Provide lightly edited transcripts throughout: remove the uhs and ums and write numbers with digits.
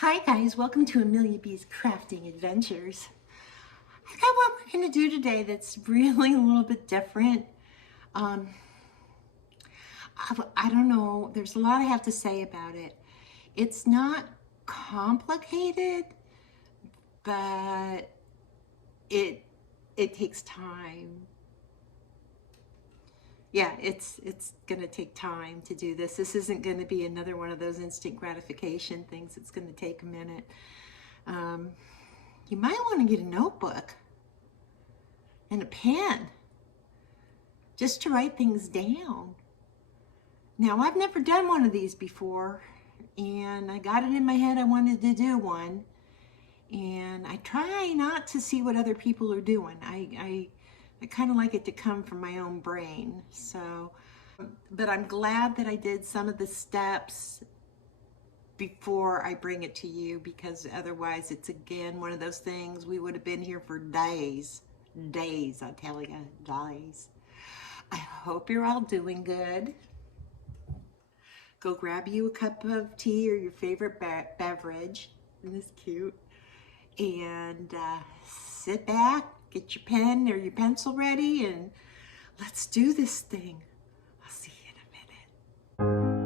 Hi guys, welcome to Amelia B's Crafting Adventures. I got what we're going to do today that's really a little bit different. I don't know, there's a lot I have to say about it. It's not complicated, but it takes time. Yeah, it's going to take time to do this. This isn't going to be another one of those instant gratification things. It's going to take a minute. You might want to get a notebook and a pen just to write things down. Now, I've never done one of these before, and I got it in my head I wanted to do one, and I try not to see what other people are doing. I kind of like it to come from my own brain. So, but I'm glad that I did some of the steps before I bring it to you, because otherwise it's again one of those things we would have been here for days, I tell you, days. I hope you're all doing good. Go grab you a cup of tea or your favorite beverage. Isn't this cute? And sit back, get your pen or your pencil ready, and let's do this thing. I'll see you in a minute.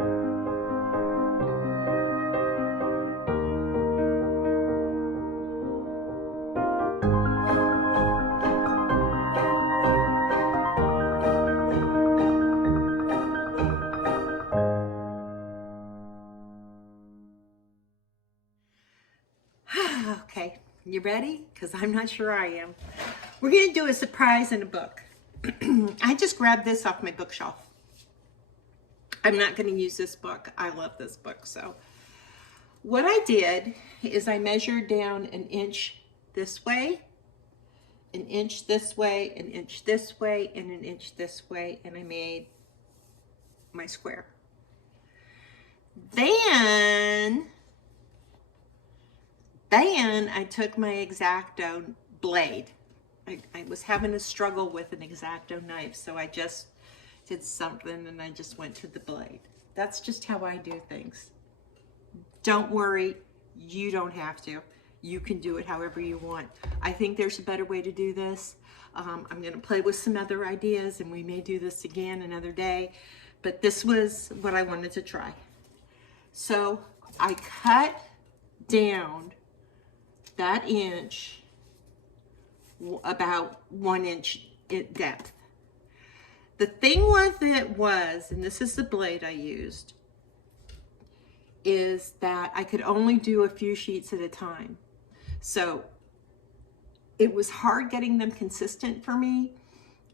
Okay, you ready? Because I'm not sure I am. We're going to do a surprise in a book. I just grabbed this off my bookshelf. I'm not going to use this book. I love this book. So what I did is I measured down an inch this way, an inch this way, an inch this way, and an inch this way, and I made my square. Then I took my X-Acto blade. I was having a struggle with an X-Acto knife, so I just did something and I just went to the blade. That's just how I do things. Don't worry, you don't have to. You can do it however you want. I think there's a better way to do this. I'm going to play with some other ideas, and we may do this again another day, but this was what I wanted to try. So I cut down that inch about 1 inch in depth. The thing with it was, and this is the blade I used, is that I could only do a few sheets at a time. So it was hard getting them consistent for me,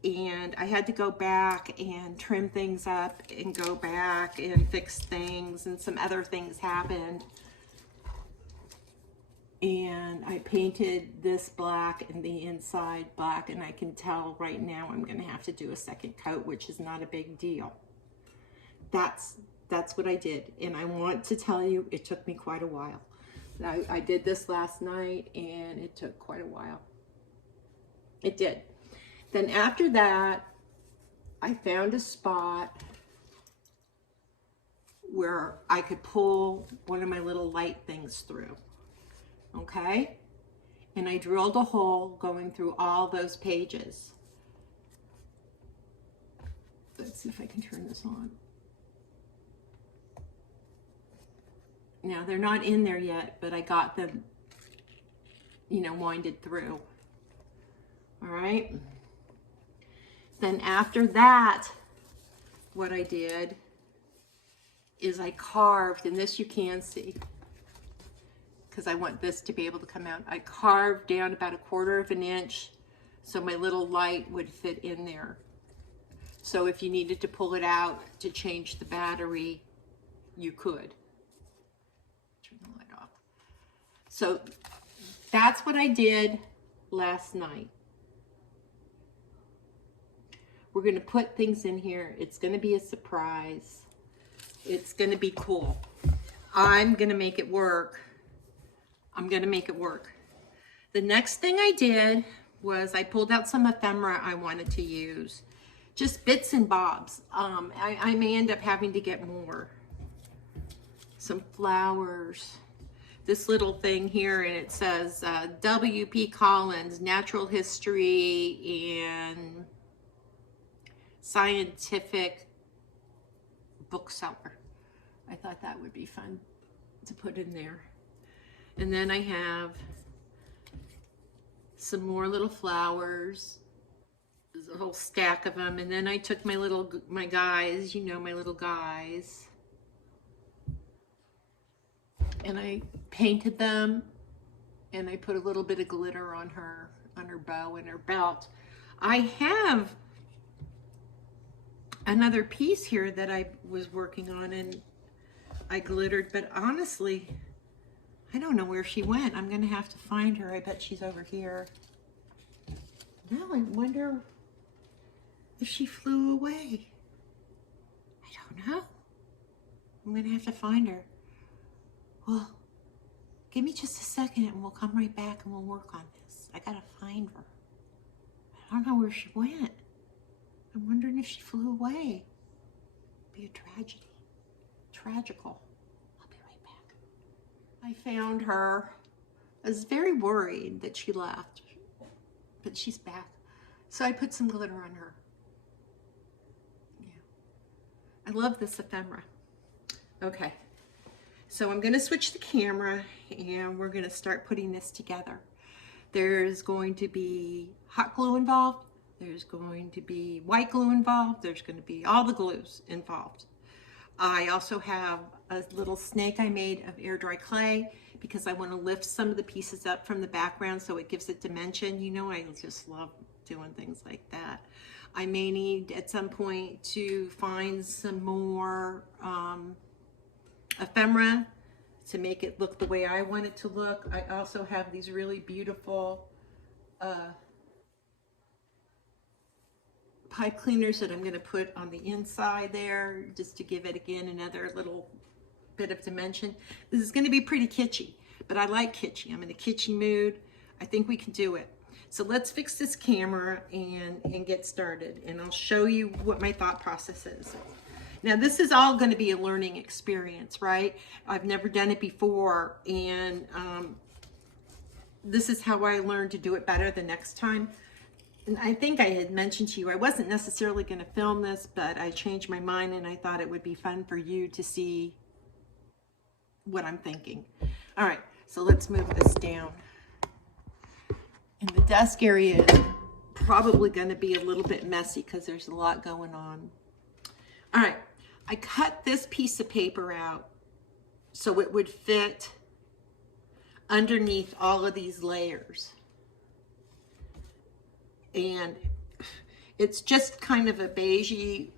and I had to go back and trim things up and go back and fix things, and some other things happened. And I painted this black and the inside black, and I can tell right now I'm going to have to do a second coat, which is not a big deal. That's what I did, and I want to tell you it took me quite a while. I did this last night, and it took quite a while. It did. Then after that, I found a spot where I could pull one of my little light things through. Okay, and I drilled a hole going through all those pages. Let's see if I can turn this on. Now they're not in there yet, but I got them, winded through. All right. Then after that, what I did is I carved, and this you can see, because I want this to be able to come out. I carved down about 1/4 of an inch so my little light would fit in there. So if you needed to pull it out to change the battery, you could. Turn the light off. So that's what I did last night. We're going to put things in here. It's going to be a surprise. It's going to be cool. I'm going to make it work. I'm going to make it work. The next thing I did was I pulled out some ephemera I wanted to use. Just bits and bobs. I may end up having to get more. Some flowers. this little thing here, and it says W.P. Collins, Natural History and Scientific Bookseller. I thought that would be fun to put in there. And then I have some more little flowers. There's a whole stack of them. And then I took my guys, you know, my little guys, and I painted them, and I put a little bit of glitter on her bow and her belt. I have another piece here that I was working on and I glittered, but honestly, I don't know where she went. I'm gonna have to find her. I bet she's over here. Now I wonder if she flew away. I don't know. I'm gonna have to find her. Well, give me just a second and we'll come right back and we'll work on this. I gotta find her. I don't know where she went. I'm wondering if she flew away. It'd be a tragedy. Tragical. I'll be right back. I found her. I was very worried that she left, but she's back. So I put some glitter on her. Yeah. I love this ephemera. Okay. So I'm going to switch the camera and we're going to start putting this together. There's going to be hot glue involved. There's going to be white glue involved. There's going to be all the glues involved. I also have a little snake I made of air dry clay because I want to lift some of the pieces up from the background so it gives it dimension. You know, I just love doing things like that. I may need at some point to find some more ephemera to make it look the way I want it to look. I also have these really beautiful pipe cleaners that I'm going to put on the inside there just to give it again another little bit of dimension. This is going to be pretty kitschy, but I like kitschy. I'm in a kitschy mood. I think we can do it. So let's fix this camera and get started, and I'll show you what my thought process is. Now this is all going to be a learning experience, right? I've never done it before, and this is how I learned to do it better the next time. And I think I had mentioned to you, I wasn't necessarily going to film this, but I changed my mind and I thought it would be fun for you to see what I'm thinking. All right, so let's move this down. And the desk area is probably going to be a little bit messy because there's a lot going on. All right, I cut this piece of paper out so it would fit underneath all of these layers. And it's just kind of a beigey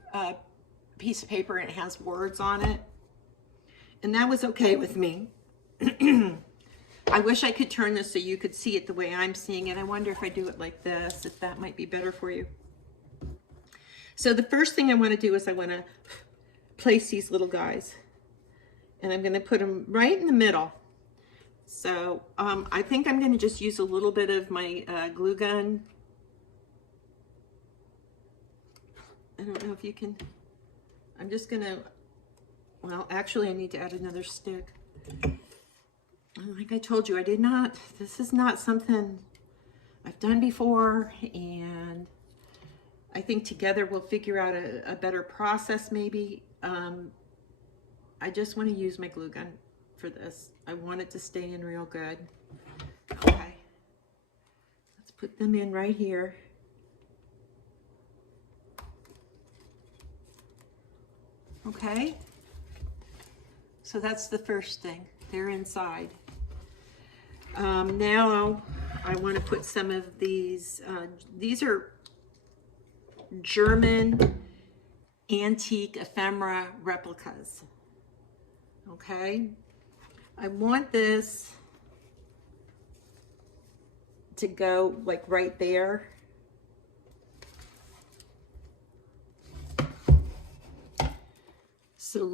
piece of paper, and it has words on it. And that was okay with me. I wish I could turn this so you could see it the way I'm seeing it. I wonder if I do it like this, if that might be better for you. So the first thing I want to do is I want to place these little guys. And I'm going to put them right in the middle. So I think I'm going to just use a little bit of my glue gun. I don't know if you can, I'm just going to, well, actually I need to add another stick. Like I told you, this is not something I've done before, and I think together we'll figure out a better process maybe. I just want to use my glue gun for this. I want it to stay in real good. Okay, let's put them in right here. Okay, so that's the first thing. They're inside. Now I want to put some of these are German antique ephemera replicas. Okay, I want this to go like right there. So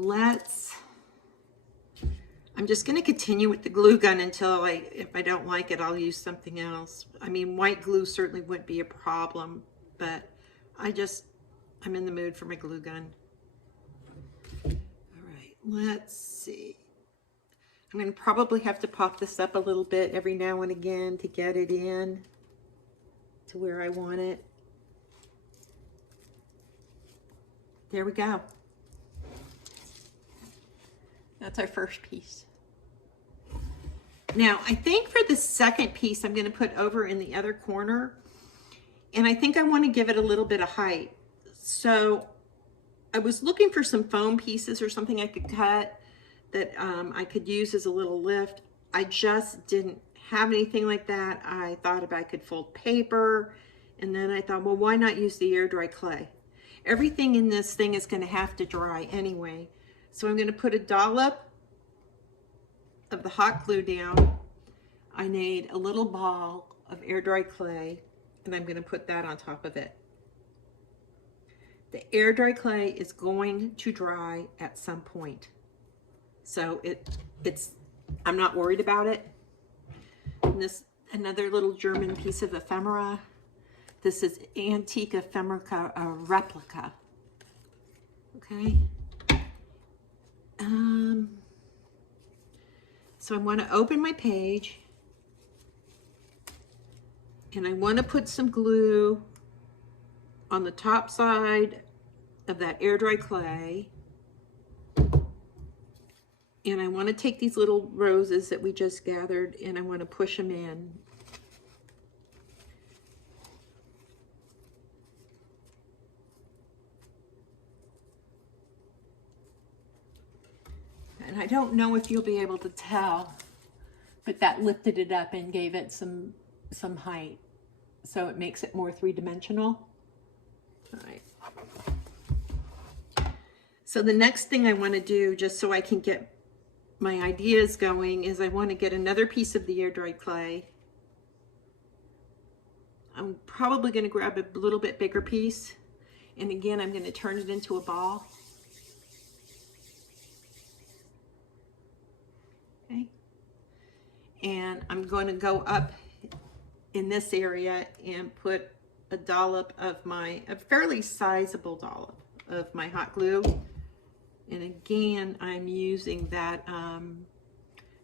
I'm just going to continue with the glue gun until if I don't like it, I'll use something else. I mean, white glue certainly wouldn't be a problem, but I'm in the mood for my glue gun. All right, let's see. I'm going to probably have to pop this up a little bit every now and again to get it in to where I want it. There we go. That's our first piece. Now, I think for the second piece, I'm going to put over in the other corner, and I think I want to give it a little bit of height. So I was looking for some foam pieces or something I could cut that I could use as a little lift. I just didn't have anything like that. I thought if I could fold paper, and then I thought, well, why not use the air dry clay? Everything in this thing is going to have to dry anyway. So I'm going to put a dollop of the hot glue down. I made a little ball of air dry clay, and I'm going to put that on top of it. The air dry clay is going to dry at some point. So I'm not worried about it. And this, another little German piece of ephemera. This is antique ephemera replica. Okay. So I want to open my page, and I want to put some glue on the top side of that air dry clay. And I want to take these little roses that we just gathered, and I want to push them in. And I don't know if you'll be able to tell, but that lifted it up and gave it some height. So it makes it more three-dimensional. All right. So the next thing I want to do, just so I can get my ideas going, is I want to get another piece of the air dry clay. I'm probably going to grab a little bit bigger piece. And again, I'm going to turn it into a ball. Okay. And I'm going to go up in this area and put a dollop of a fairly sizable dollop of my hot glue. And again, I'm using that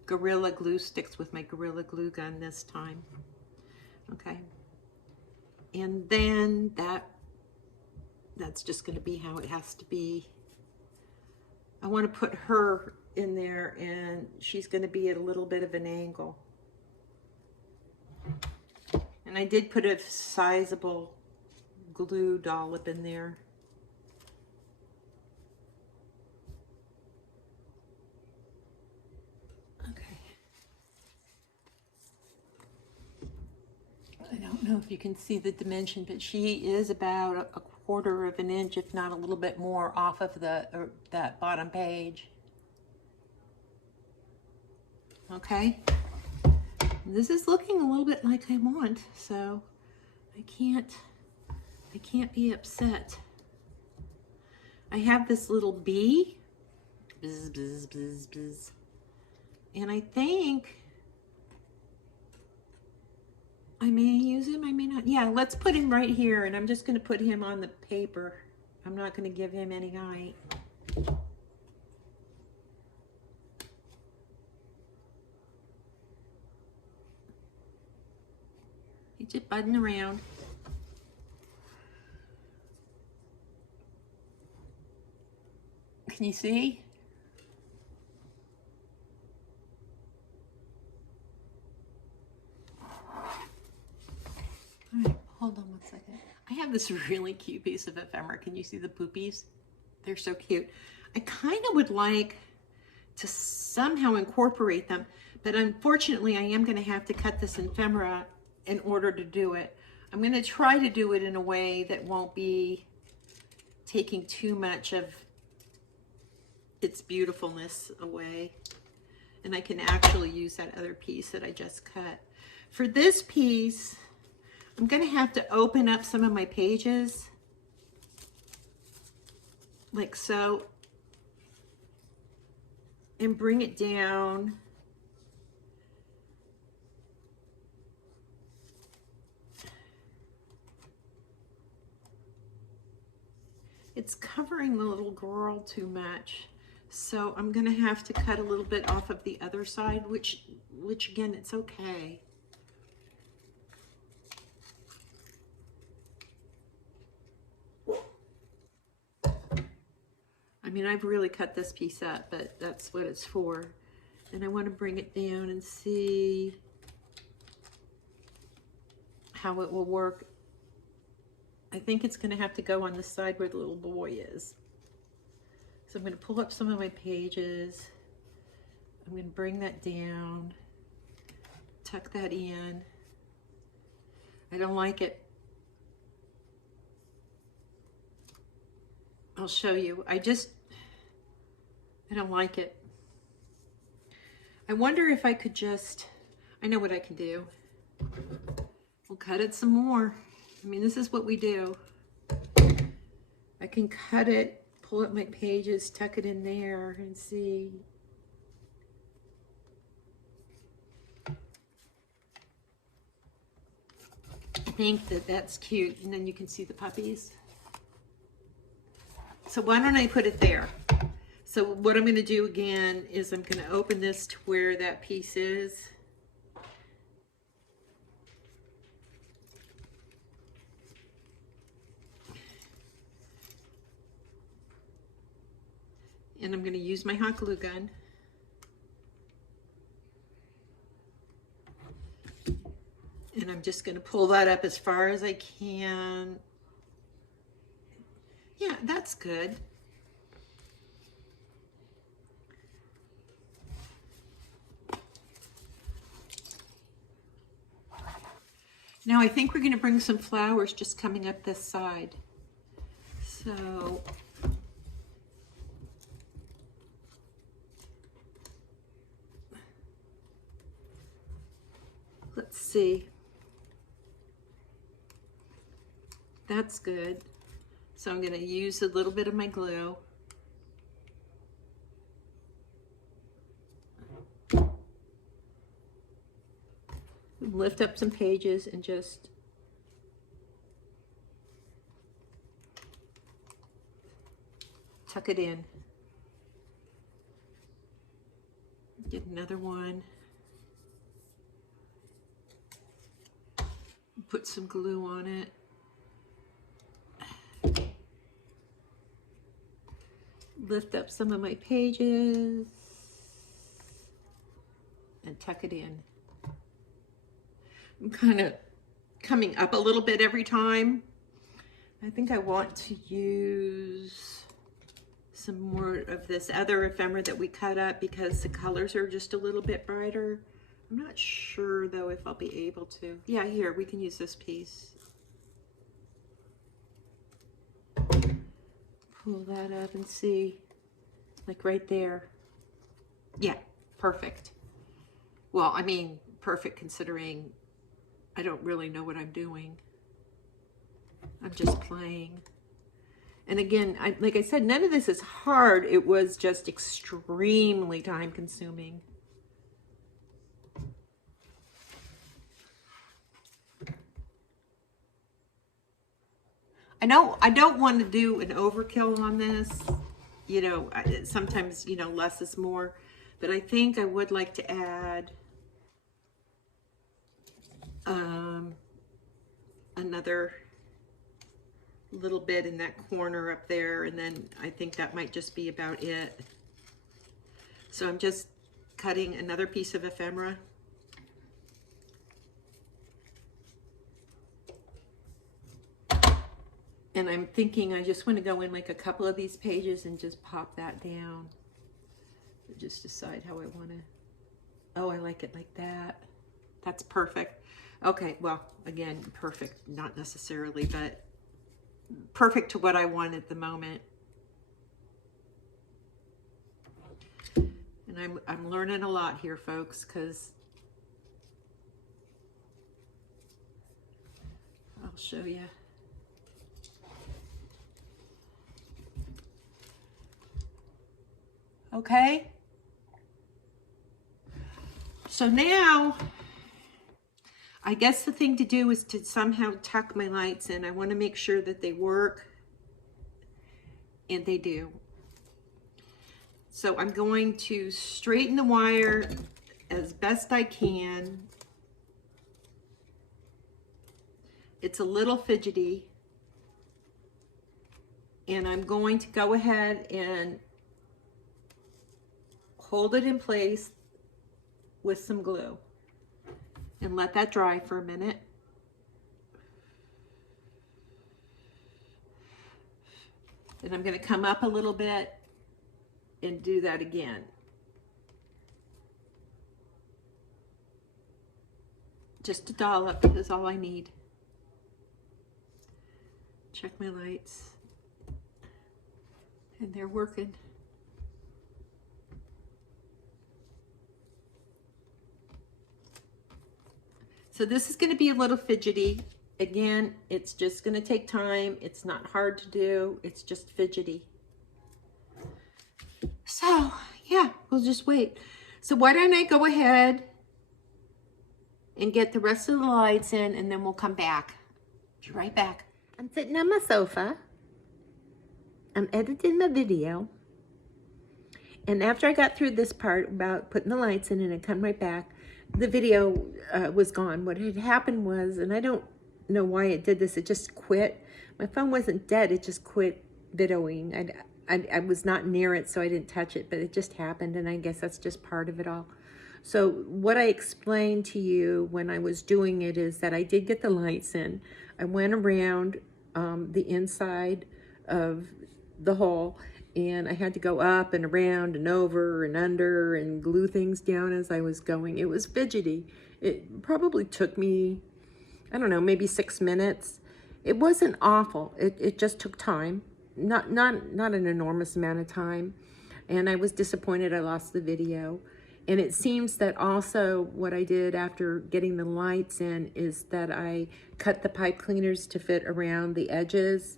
Gorilla Glue sticks with my Gorilla Glue gun this time. Okay. And then that's just going to be how it has to be. I want to put her in there, and she's going to be at a little bit of an angle. And I did put a sizable glue dollop in there. Okay. I don't know if you can see the dimension, but she is about a quarter of an inch, if not a little bit more, off of that bottom page. Okay. This is looking a little bit like I want, so I can't be upset. I have this little bee, bzz, bzz, bzz, bzz. And I think I may use him, I may not. Yeah, let's put him right here, and I'm just going to put him on the paper. I'm not going to give him any height. He's just budding around. Can you see? All right, hold on 1 second. I have this really cute piece of ephemera. Can you see the poopies? They're so cute. I kind of would like to somehow incorporate them, but unfortunately I am going to have to cut this ephemera in order to do it. I'm going to try to do it in a way that won't be taking too much of its beautifulness away. And I can actually use that other piece that I just cut. For this piece, I'm going to have to open up some of my pages, like so, and bring it down. It's covering the little girl too much. So I'm gonna have to cut a little bit off of the other side, which again, it's okay. I mean, I've really cut this piece up, but that's what it's for. And I want to bring it down and see how it will work. I think it's going to have to go on the side where the little boy is. So I'm going to pull up some of my pages. I'm going to bring that down, tuck that in. I don't like it. I'll show you. I don't like it. I wonder if I could just, I know what I can do. We'll cut it some more. I mean, this is what we do. I can cut it, pull up my pages, tuck it in there and see. I think that that's cute. And then you can see the puppies. So why don't I put it there? So what I'm going to do again is I'm going to open this to where that piece is. And I'm going to use my hot glue gun. And I'm just going to pull that up as far as I can. Yeah, that's good. Now I think we're going to bring some flowers just coming up this side. So let's see. That's good. So I'm going to use a little bit of my glue. Lift up some pages and just tuck it in. Get another one. Put some glue on it. Lift up some of my pages and tuck it in. I'm kind of coming up a little bit every time. I think I want to use some more of this other ephemera that we cut up because the colors are just a little bit brighter. I'm not sure though if I'll be able to. Yeah, here, we can use this piece. Pull that up and see, like right there. Yeah, perfect. Well, I mean, perfect considering I don't really know what I'm doing. I'm just playing. And again, like I said, none of this is hard. It was just extremely time consuming. I know I don't want to do an overkill on this. You know, sometimes, you know, less is more. But I think I would like to add another little bit in that corner up there, and then I think that might just be about it. So I'm just cutting another piece of ephemera. And I'm thinking I just want to go in like a couple of these pages and just pop that down. Just decide how I want to. Oh, I like it like that. That's perfect. Okay, well, again, perfect, not necessarily, but perfect to what I want at the moment. And I'm learning a lot here, folks, because I'll show you. Okay. So now, I guess the thing to do is to somehow tuck my lights in. I want to make sure that they work, and they do. So I'm going to straighten the wire as best I can. It's a little fidgety. And I'm going to go ahead and hold it in place with some glue and let that dry for a minute. And I'm going to come up a little bit and do that again. Just a dollop is all I need. Check my lights. And they're working. So this is going to be a little fidgety. Again, it's just going to take time. It's not hard to do. It's just fidgety. So yeah, we'll just wait. So why don't I go ahead and get the rest of the lights in, and then we'll come back. Be right back. I'm sitting on my sofa. I'm editing my video. And after I got through this part about putting the lights in and I come right back, the video was gone. What had happened was, and I don't know why it did this, it just quit. My phone wasn't dead, it just quit videoing. I was not near it, so I didn't touch it, but it just happened, and I guess that's just part of it all. So what I explained to you when I was doing it is that I did get the lights in. I went around the inside of the hole, and I had to go up and around and over and under and glue things down as I was going. It was fidgety. It probably took me, I don't know, maybe 6 minutes. It wasn't awful. It just took time, not an enormous amount of time. And I was disappointed I lost the video. And it seems that also what I did after getting the lights in is that I cut the pipe cleaners to fit around the edges.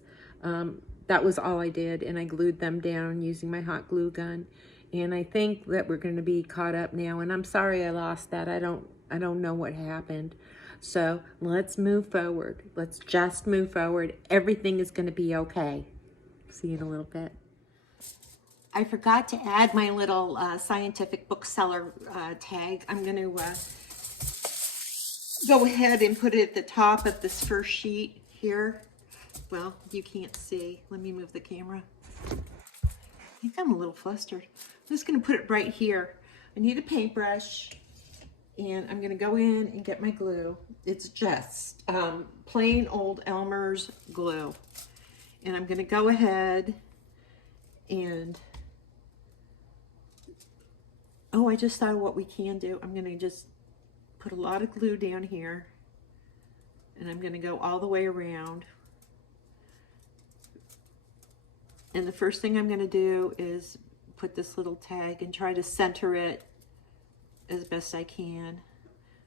That was all I did, and I glued them down using my hot glue gun. And I think that we're going to be caught up now, and I'm sorry I lost that. I don't know what happened. So let's move forward. Let's just move forward. Everything is going to be okay. See you in a little bit. I forgot to add my little scientific bookseller tag. I'm going to go ahead and put it at the top of this first sheet here. Well, you can't see. Let me move the camera. I think I'm a little flustered. I'm just going to put it right here. I need a paintbrush, and I'm going to go in and get my glue. It's just plain old Elmer's glue. And I'm going to go ahead and, oh, I just thought of what we can do. I'm going to just put a lot of glue down here, and I'm going to go all the way around. And the first thing I'm going to do is put this little tag and try to center it as best I can.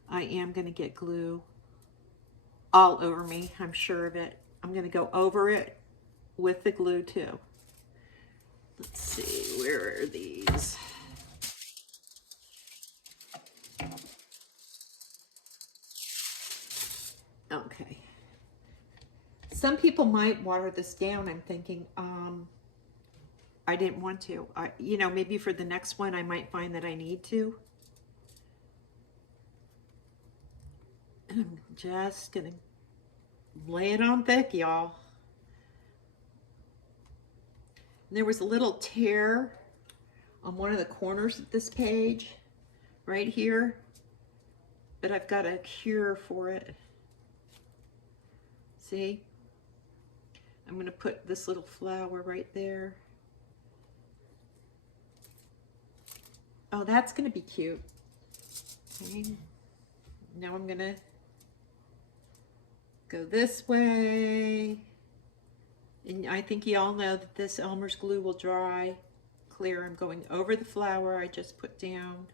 I am going to get glue all over me, I'm sure of it. I'm going to go over it with the glue too. Let's see, where are these? Okay. Some people might water this down. I'm thinking, I didn't want to. You know, maybe for the next one, I might find that I need to. And I'm just gonna lay it on thick, y'all. There was a little tear on one of the corners of this page, right here, but I've got a cure for it. See? I'm gonna put this little flower right there. Oh, that's gonna be cute. Okay. Now I'm gonna go this way. And I think you all know that this Elmer's glue will dry clear. I'm going over the flower I just put down.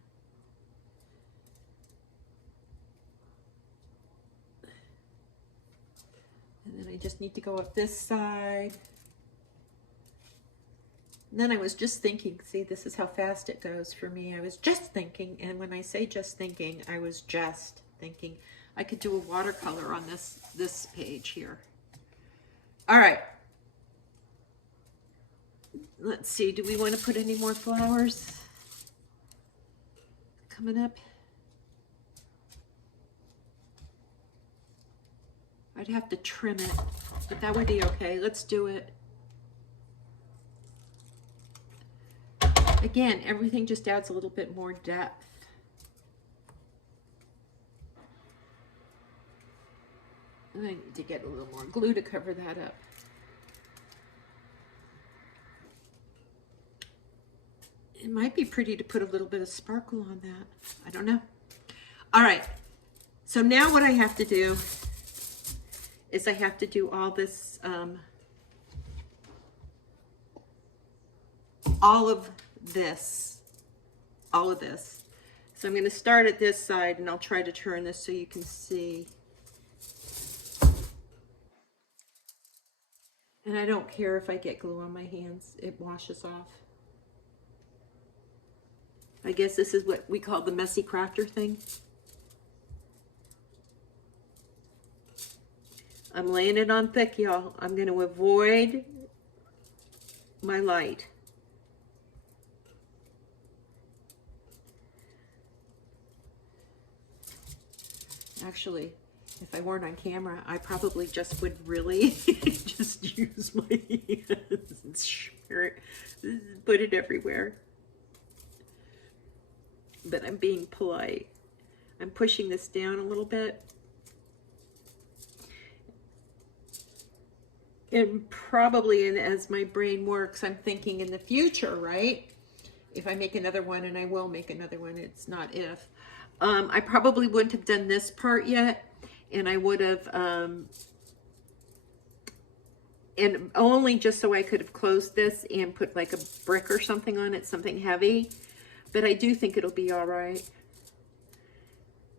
And then I just need to go up this side. And then I was just thinking, see, this is how fast it goes for me. I was just thinking, and when I say just thinking, I was just thinking I could do a watercolor on this page here. All right. Let's see, do we want to put any more flowers coming up? I'd have to trim it, but that would be okay. Let's do it. Again, everything just adds a little bit more depth. And I need to get a little more glue to cover that up. It might be pretty to put a little bit of sparkle on that. I don't know. All right. So now what I have to do is I have to do all this, all of this. So I'm going to start at this side, and I'll try to turn this so you can see. And I don't care if I get glue on my hands, it washes off. I guess this is what we call the messy crafter thing. I'm laying it on thick, y'all. I'm going to avoid my light. Actually, if I weren't on camera, I probably just would really just use my hands and share it, put it everywhere. But I'm being polite. I'm pushing this down a little bit. And probably, and as my brain works, I'm thinking in the future, right? If I make another one, and I will make another one, it's not if. I probably wouldn't have done this part yet, and I would have, and only just so I could have closed this and put like a brick or something on it, something heavy. But I do think it'll be all right.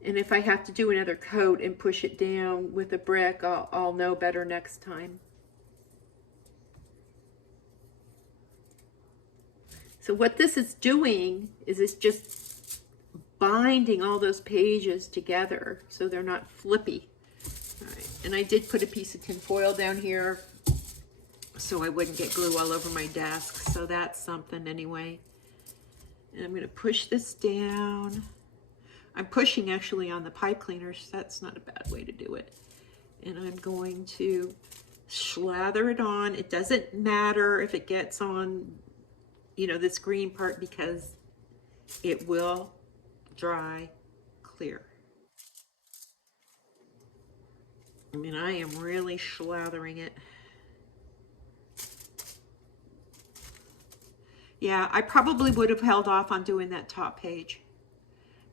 And if I have to do another coat and push it down with a brick, I'll know better next time. So what this is doing is it's just binding all those pages together so they're not flippy. All right. And I did put a piece of tin foil down here so I wouldn't get glue all over my desk. So that's something anyway. And I'm going to push this down. I'm pushing actually on the pipe cleaner, so that's not a bad way to do it. And I'm going to slather it on. It doesn't matter if it gets on, you know, this green part, because it will dry clear. I mean, I am really slathering it. Yeah, I probably would have held off on doing that top page.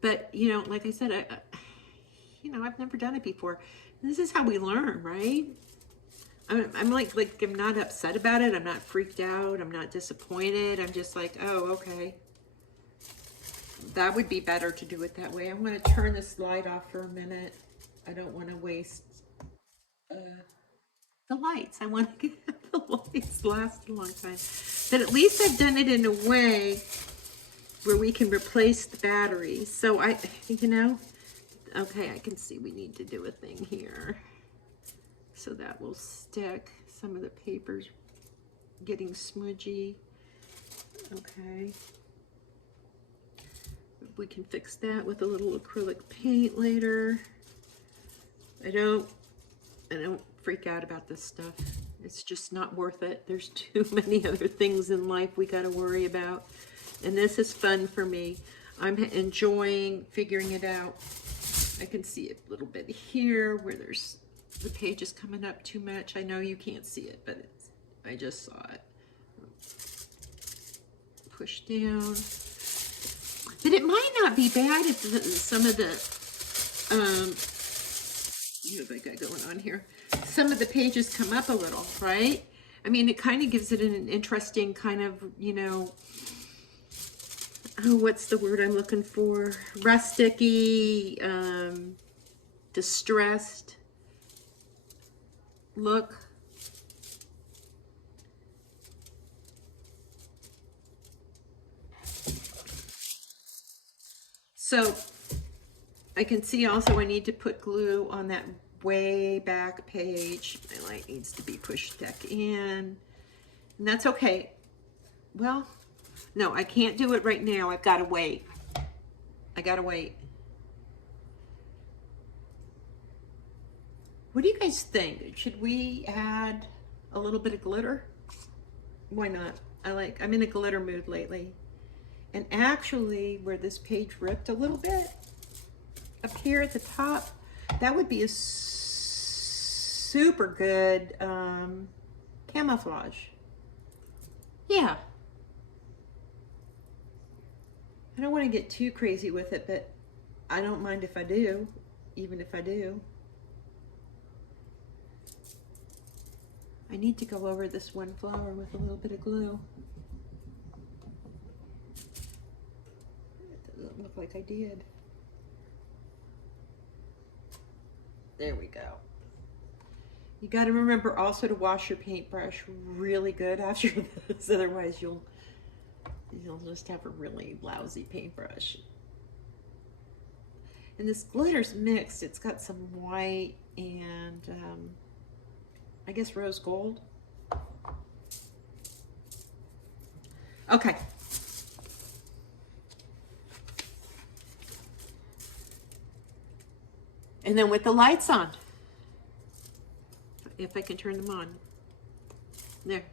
But, you know, like I said, I've never done it before. This is how we learn, right? I'm like I'm not upset about it. I'm not freaked out. I'm not disappointed. I'm just like, oh, okay. That would be better to do it that way. I'm going to turn this light off for a minute. I don't want to waste the lights. I want to get the lights last a long time. But at least I've done it in a way where we can replace the batteries. So I, you know, okay, I can see we need to do a thing here. So that will stick. Some of the paper's getting smudgy. Okay. We can fix that with a little acrylic paint later. I don't freak out about this stuff. It's just not worth it. There's too many other things in life we got to worry about. And this is fun for me. I'm enjoying figuring it out. I can see a little bit here where there's the page is coming up too much. I know you can't see it, but I just saw it. Push down. But it might not be bad if some of the, what have I got going on here? Some of the pages come up a little, right? I mean, it kind of gives it an interesting kind of, you know, oh, what's the word I'm looking for? Rusticy, distressed look. So I can see also I need to put glue on that way back page. My light needs to be pushed back in, and that's okay. well, no, I can't do it right now. I've got to wait. I got to wait. What do you guys think? Should we add a little bit of glitter? Why not? I'm in a glitter mood lately. And actually, where this page ripped a little bit, up here at the top, that would be a super good camouflage. Yeah. I don't want to get too crazy with it, but I don't mind if I do, even if I do. I need to go over this one flower with a little bit of glue. It doesn't look like I did. There we go. You got to remember also to wash your paintbrush really good after this, otherwise you'll just have a really lousy paintbrush. And this glitter's mixed. It's got some white and I guess rose gold. Okay. And then with the lights on, if I can turn them on. There.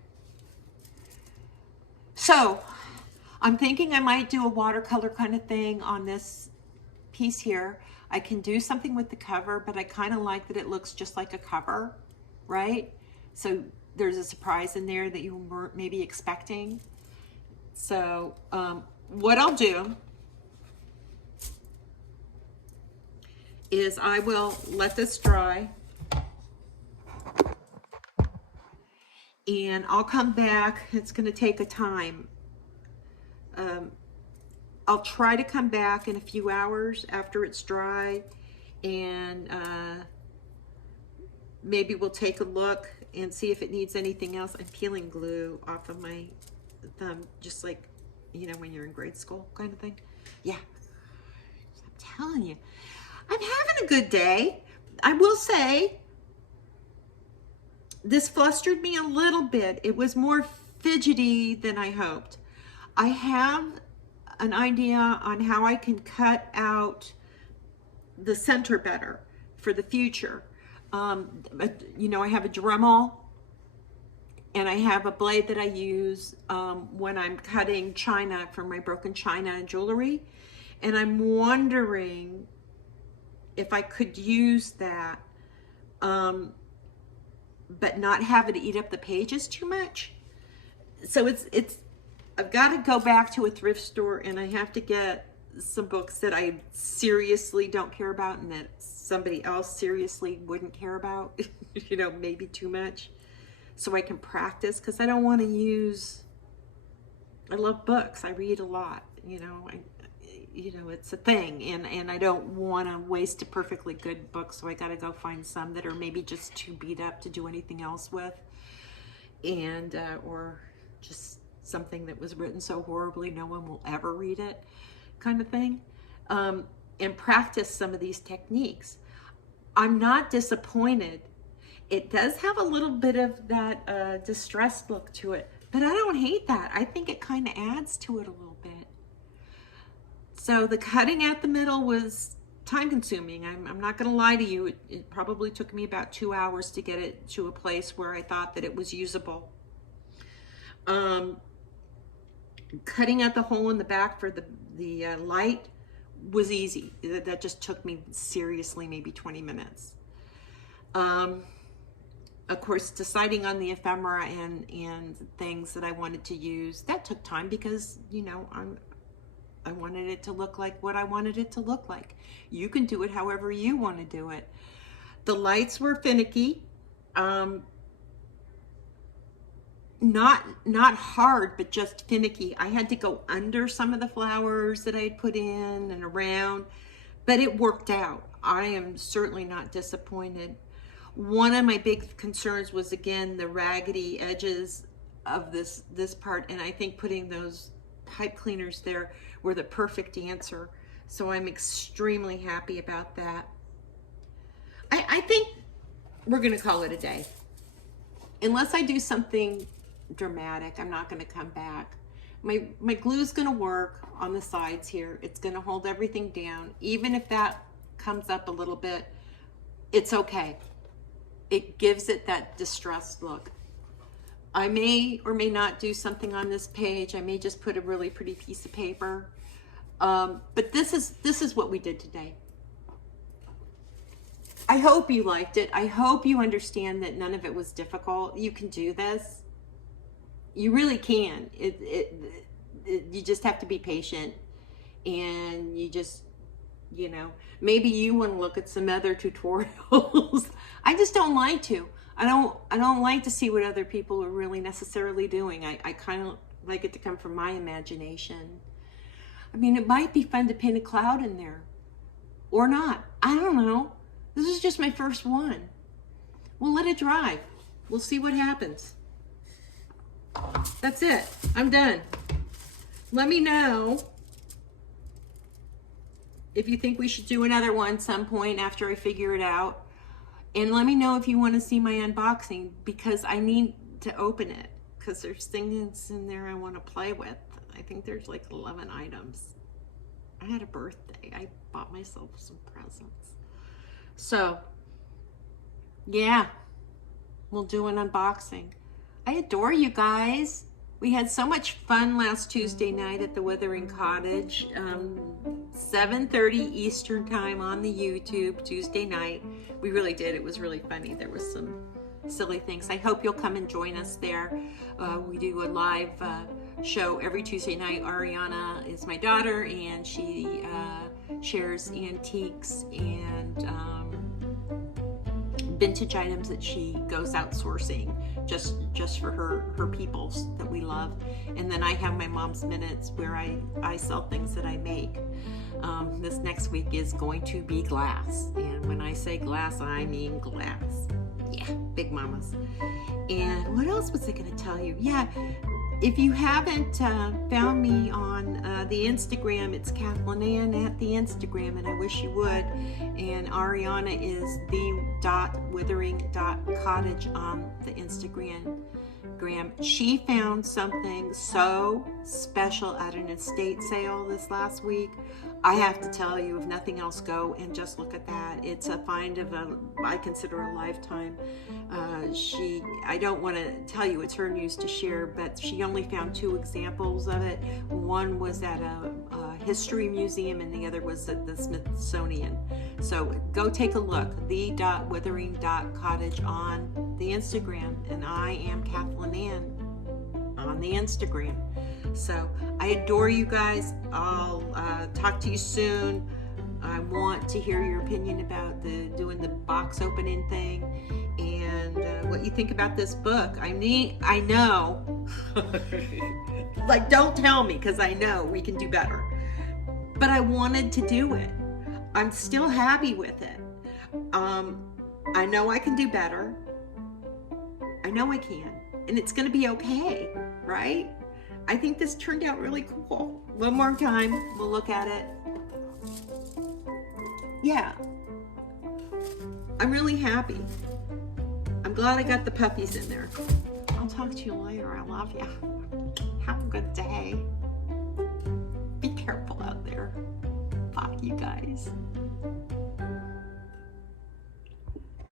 So, I'm thinking I might do a watercolor kind of thing on this piece here. I can do something with the cover, but I kind of like that it looks just like a cover, right? So there's a surprise in there that you weren't maybe expecting. So what I'll do is I will let this dry and I'll come back. It's going to take a time. I'll try to come back in a few hours after it's dry and maybe we'll take a look and see if it needs anything else. I'm peeling glue off of my thumb, just like, you know, when you're in grade school kind of thing. Yeah, I'm telling you, I'm having a good day. I will say, this flustered me a little bit. It was more fidgety than I hoped. I have an idea on how I can cut out the center better for the future. You know, I have a Dremel and I have a blade that I use when I'm cutting china for my broken china and jewelry. And I'm wondering if I could use that, but not have it eat up the pages too much. So I've got to go back to a thrift store and I have to get some books that I seriously don't care about and that somebody else seriously wouldn't care about, you know, maybe too much, so I can practice, because I don't want to use, I love books, I read a lot, you know, it's a thing, and I don't want to waste a perfectly good book, so I got to go find some that are maybe just too beat up to do anything else with, and or just something that was written so horribly no one will ever read it, kind of thing, and practice some of these techniques. I'm not disappointed. It does have a little bit of that distressed look to it, but I don't hate that. I think it kind of adds to it a little bit. So the cutting at the middle was time consuming. I'm not going to lie to you. It probably took me about 2 hours to get it to a place where I thought that it was usable. Cutting out the hole in the back for the light was easy. That just took me seriously maybe 20 minutes. Of course, deciding on the ephemera and things that I wanted to use, that took time because, you know, I wanted it to look like what I wanted it to look like. You can do it however you want to do it. The lights were finicky. Not hard, but just finicky. I had to go under some of the flowers that I had put in and around, but it worked out. I am certainly not disappointed. One of my big concerns was, again, the raggedy edges of this part, and I think putting those pipe cleaners there were the perfect answer. So I'm extremely happy about that. I think we're gonna call it a day. Unless I do something dramatic, I'm not gonna come back. my glue's gonna work on the sides here. It's gonna hold everything down. Even if that comes up a little bit, it's okay. It gives it that distressed look. I may or may not do something on this page. I may just put a really pretty piece of paper. But this is what we did today. I hope you liked it. I hope you understand that none of it was difficult. You can do this. You really can. You just have to be patient, and you just, you know, maybe you want to look at some other tutorials. I just don't like to. I don't like to see what other people are really necessarily doing. I kind of like it to come from my imagination. I mean, it might be fun to paint a cloud in there, or not. I don't know. This is just my first one. We'll let it dry. We'll see what happens. That's it. I'm done. Let me know if you think we should do another one some point after I figure it out. And let me know if you want to see my unboxing, because I need to open it, because there's things in there I want to play with. I think there's like 11 items. I had a birthday. I bought myself some presents. So, yeah, we'll do an unboxing. I adore you guys. We had so much fun last Tuesday night at the Withering Cottage. 7:30 Eastern time on the YouTube, Tuesday night. We really did. It was really funny. There was some silly things. I hope you'll come and join us there. We do a live show every Tuesday night. Ariana is my daughter, and she shares antiques and vintage items that she goes outsourcing just for her peoples that we love. And then I have my Mom's Minutes, where I sell things that I make. This next week is going to be glass, and when I say glass, I mean glass. Yeah, big mamas. And what else was I going to tell you? Yeah, if you haven't found me on the Instagram, it's Kathleen Ann at the Instagram, and I wish you would. And Ariana is the.withering.cottage on the Instagram. She found something so special at an estate sale this last week. I have to tell you, if nothing else, go and just look at that. It's a find of I consider a lifetime. I don't want to tell you it's her news to share, but she only found 2 examples of it. One was at a history museum, and the other was at the Smithsonian. So go take a look, the.withering.cottage on the Instagram, and I am Kathleen Ann on the Instagram. So I adore you guys. I'll talk to you soon. I want to hear your opinion about doing the box opening thing, and what you think about this book. I know, like, don't tell me, because I know we can do better. But I wanted to do it. I'm still happy with it. I know I can do better. I know I can, and it's going to be okay, right? I think this turned out really cool. One more time, we'll look at it. Yeah, I'm really happy. I'm glad I got the puppies in there. I'll talk to you later. I love you. Have a good day. Be careful out there. Bye, you guys.